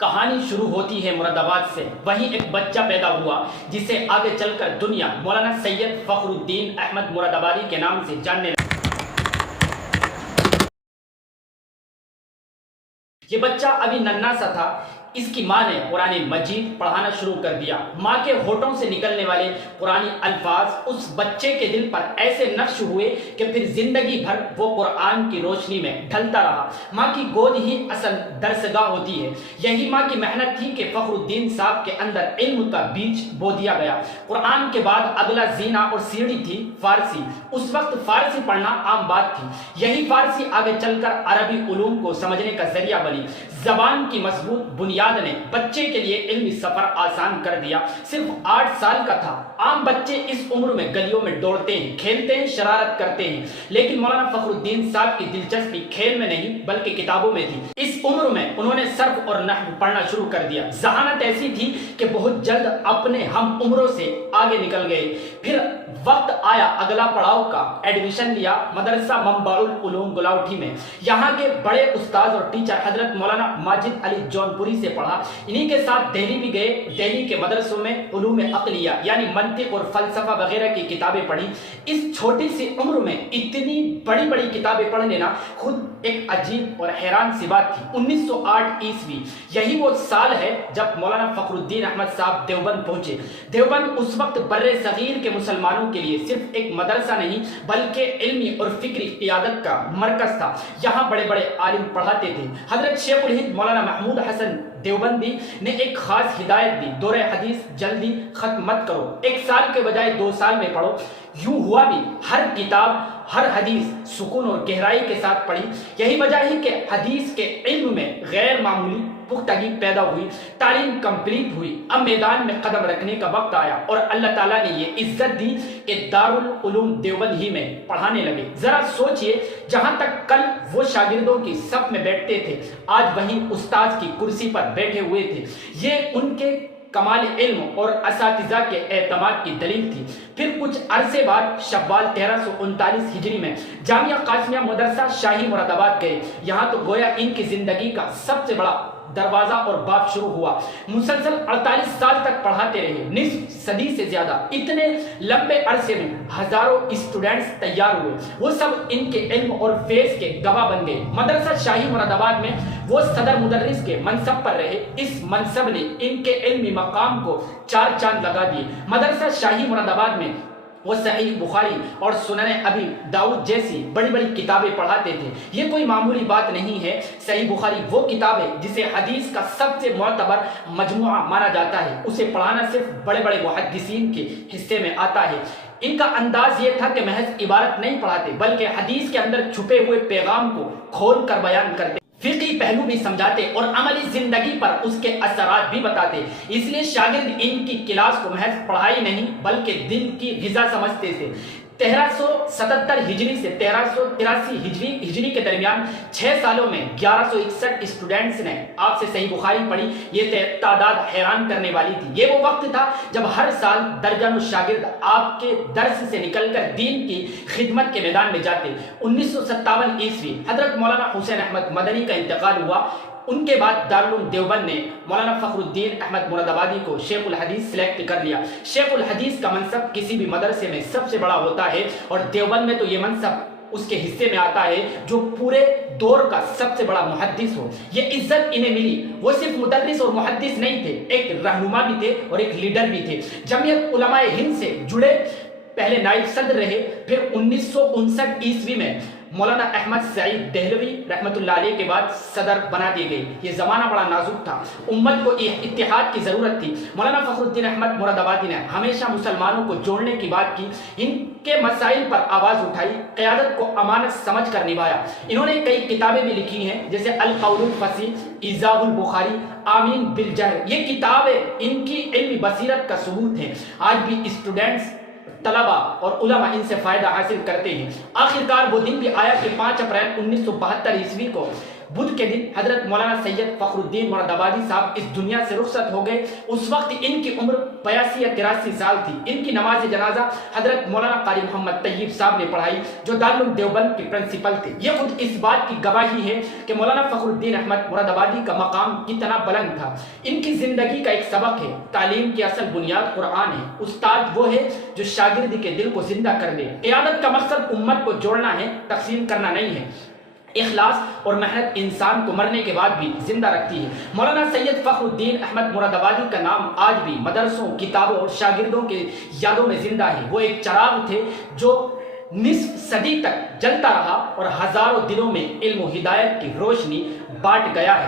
کہانی شروع ہوتی ہے مراد آباد سے۔ وہیں ایک بچہ پیدا ہوا جسے آگے چل کر دنیا مولانا سید فخر الدین احمد مراد آبادی کے نام سے جاننے لگی۔ یہ بچہ ابھی ننھا سا تھا۔ اس کی ماں نے قرآن مجید پڑھانا شروع کر دیا۔ ماں کے ہونٹوں سے نکلنے والے قرآنی الفاظ اس بچے کے دل پر ایسے نقش ہوئے کہ پھر زندگی بھر وہ قرآن کی روشنی میں ڈھلتا رہا۔ ماں کی گود ہی اصل درسگاہ ہوتی ہے۔ یہی ماں کی محنت تھی کہ فخر الدین صاحب کے اندر علم کا بیج بو دیا گیا۔ قرآن کے بعد اگلا زینہ اور سیڑھی تھی فارسی۔ اس وقت فارسی پڑھنا عام بات تھی۔ یہی فارسی آگے چل کر عربی علوم کو سمجھنے کا ذریعہ بنی۔ زبان کی مضبوط بنیاد نے بچے کے لیے علمی سفر آسان کر دیا۔ صرف 8 سال کا تھا۔ عام بچے اس عمر میں گلیوں میں دوڑتے ہیں، کھیلتے ہیں، شرارت کرتے ہیں، لیکن مولانا فخر الدین صاحب کی دلچسپی کھیل میں نہیں بلکہ کتابوں میں تھی۔ اس عمر میں انہوں نے صرف اور نحو پڑھنا شروع کر دیا۔ ذہانت ایسی تھی کہ بہت جلد اپنے ہم عمروں سے آگے نکل گئے۔ پھر وقت آیا اگلا پڑاؤ کا۔ ایڈمیشن لیا مدرسہ منبع العلوم گلاوٹھی میں۔ یہاں کے بڑے استاذ اور ٹیچر حضرت مولانا ماجد علی جونپوری سے پڑھا۔ انہی کے ساتھ دہلی بھی گئے۔ دہلی کے مدرسوں میں علوم عقلیہ یعنی منطق اور فلسفہ وغیرہ کی کتابیں پڑھی۔ اس چھوٹی سی عمر میں اتنی بڑی بڑی کتابیں پڑھ لینا خود ایک عجیب اور حیران سی بات تھی۔ 1908 عیسوی یہی وہ سال ہے جب مولانا فخر الدین احمد صاحب دیوبند پہنچے۔ دیوبند اس وقت بر صغیر کے مسلمانوں کے لیے صرف ایک مدرسہ نہیں بلکہ علمی اور فکری قیادت کا مرکز تھا۔ یہاں بڑے بڑے عالم پڑھاتے تھے۔ حضرت شیخ الہند مولانا محمود حسن دیوبندی نے ایک خاص ہدایت دی، دورہ حدیث جلدی ختم مت کرو، 1 سال کے بجائے 2 سال میں پڑھو۔ یوں ہوا بھی، ہر کتاب ہر حدیث سکون اور گہرائی کے ساتھ پڑھی۔ یہی وجہ ہے کہ حدیث کے علم میں غیر معمولی پختگی پیدا ہوئی، تعلیم کمپلیٹ ہوئی۔ اب میدان میں قدم رکھنے کا وقت آیا اور اللہ تعالیٰ نے یہ عزت دی کہ دارالعلوم دیوبند ہی میں پڑھانے لگے۔ ذرا سوچئے، جہاں تک کل وہ شاگردوں کی صف میں بیٹھتے تھے، آج وہی استاذ کی کرسی پر بیٹھے ہوئے تھے۔ یہ ان کے کمال علم اور اساتذہ کے اعتماد کی دلیل تھی۔ پھر کچھ عرصے بعد شوال 1339 ہجری میں جامعہ قاسمیہ مدرسہ شاہی مراد آباد گئے۔ یہاں تو گویا ان کی زندگی کا سب سے بڑا دروازہ اور باب شروع ہوا۔ مسلسل 48 سال تک پڑھاتے رہے، نصف صدی سے زیادہ۔ اتنے لمبے عرصے میں ہزاروں اسٹوڈنٹس تیار ہوئے، وہ سب ان کے علم اور فیض کے گواہ بن گئے۔ مدرسہ شاہی مراد آباد میں وہ صدر مدرس کے منصب پر رہے۔ اس منصب نے ان کے علمی مقام کو 4 چاند لگا دیے۔ مدرسہ شاہی مراد آباد میں وہ صحیح بخاری اور سنن ابی داؤد جیسی بڑی بڑی کتابیں پڑھاتے تھے۔ یہ کوئی معمولی بات نہیں ہے۔ صحیح بخاری وہ کتاب ہے جسے حدیث کا سب سے معتبر مجموعہ مانا جاتا ہے۔ اسے پڑھانا صرف بڑے بڑے محدثین کے حصے میں آتا ہے۔ ان کا انداز یہ تھا کہ محض عبارت نہیں پڑھاتے بلکہ حدیث کے اندر چھپے ہوئے پیغام کو کھول کر بیان کرتے، فقہی پہلو بھی سمجھاتے اور عملی زندگی پر اس کے اثرات بھی بتاتے۔ اس لیے شاگرد ان کی کلاس کو محض پڑھائی نہیں بلکہ دل کی غذا سمجھتے تھے۔ 1377 ہجری سے 1383 ہجری کے درمیان 6 سالوں میں 1161 اسٹوڈنٹس نے آپ سے صحیح بخاری پڑھی۔ یہ تعداد حیران کرنے والی تھی۔ یہ وہ وقت تھا جب ہر سال درجنوں شاگرد آپ کے درس سے نکل کر دین کی خدمت کے میدان میں جاتے۔ 1957 عیسوی حضرت مولانا حسین احمد مدنی کا انتقال ہوا۔ ان کے بعد دارالعلوم دیوبند نے مولانا فخر الدین احمد مراد آبادی کو شیخ الحدیث سلیکٹ کر لیا۔ شیخ الحدیث کا منصب کسی بھی مدرسے میں سب سے بڑا ہوتا ہے اور دیوبند میں تو یہ منصب اس کے حصے میں آتا ہے جو پورے دور کا سب سے بڑا محدث ہو۔ یہ عزت انہیں ملی۔ وہ صرف مدرس اور محدث نہیں تھے، ایک رہنما بھی تھے اور ایک لیڈر بھی تھے۔ جمعیت علماء ہند سے جڑے، پہلے نائب صدر رہے، پھر 1959 عیسوی میں مولانا احمد سعید دہلوی رحمۃ اللہ علیہ کے بعد صدر بنا دیے گئے۔ یہ زمانہ بڑا نازک تھا، امت کو اتحاد کی ضرورت تھی۔ مولانا فخر الدین احمد مراد آبادی نے ہمیشہ مسلمانوں کو جوڑنے کی بات کی، ان کے مسائل پر آواز اٹھائی، قیادت کو امانت سمجھ کر نبھایا۔ انہوں نے کئی کتابیں بھی لکھی ہیں جیسے القول الفصیح، ایضاح البخاری، آمین بالجہر۔ یہ کتابیں ان کی علمی بصیرت کا ثبوت ہیں۔ آج بھی اسٹوڈنٹس، طلبہ اور علماء ان سے فائدہ حاصل کرتے ہیں۔ آخرکار وہ دن بھی آیا کہ 5 اپریل 1972 عیسوی کو بدھ کے دن حضرت مولانا سید فخرالدین مرادآبادی صاحب اس دنیا سے رخصت ہو گئے. اس وقت ان کی عمر 82 یا 83 سال تھی. ان کی نماز جنازہ حضرت مولانا قاری محمد طیب صاحب نے پڑھائی جو دارالعلوم دیوبند کے پرنسپل تھے. یہ خود اس بات کی گواہی ہے کہ مولانا فخرالدین احمد مرادآبادی کا مقام کتنا بلند تھا. ان کی زندگی کا ایک سبق ہے تعلیم کی اصل بنیاد قرآن ہے. استاد وہ ہے جو شاگرد کے دل کو زندہ کر دے. قیادت کا مقصد امت کو جوڑنا ہے، تقسیم کرنا نہیں ہے. اخلاص اور محنت انسان کو مرنے کے بعد بھی زندہ رکھتی ہے. مولانا سید فخرالدین احمد مرادآبادی کا نام آج بھی مدرسوں، کتابوں اور شاگردوں کے یادوں میں زندہ ہے. وہ ایک چراغ تھے جو نصف صدی تک جلتا رہا اور ہزاروں دلوں میں علم و ہدایت کی روشنی بانٹ گیا ہے.